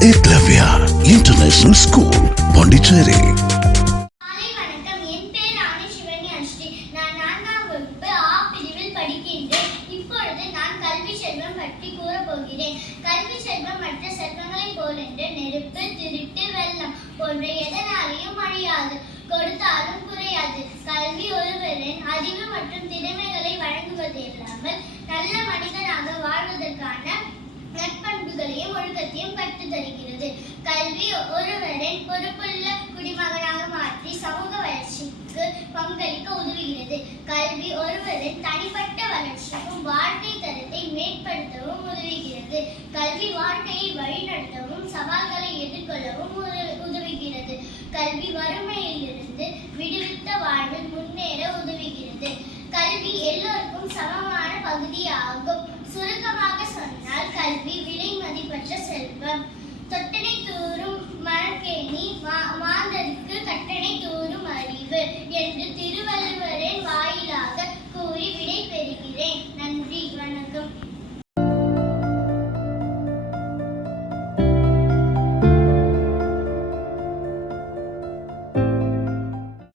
ஏக்லவ்யா international school Pondicherry படிக்கின்றேன். நான் கல்வி செல்வம் பற்றி கூறப் போகிறேன். கல்வி மற்ற செல்வங்களைப் போலென்று நெருப்பு திருட்டு வெள்ளம் போன்ற எதனாலேயும் அழியாது. கொடுத்தாலும் குறையாது. கல்வி ஒருவரின் அறிவு மற்றும் திறமைகள் கற்று தருகிறது. கல்வி ஒருவரை பொறுப்புள்ள குடிமகனாக மாற்றி சமூக வளர்ச்சிக்கு பங்களிக்க உதவுகிறது. கல்வி ஒருவரின் தனிப்பட்ட வளர்ச்சிக்கும் வாழ்க்கை தரத்தை மேம்படுத்தவும் உதவுகிறது. கல்வி வாழ்க்கையை வழிநடத்தவும் சவால்களை எதிர்கொள்ளவும் உதவுகிறது. கல்வி வறுமையிலிருந்து விடுவித்த வாழ்வில் முன்னேற உதவுகிறது. கல்வி எல்லோருக்கும் சமமான பகுதியாகும். சுருக்கமாக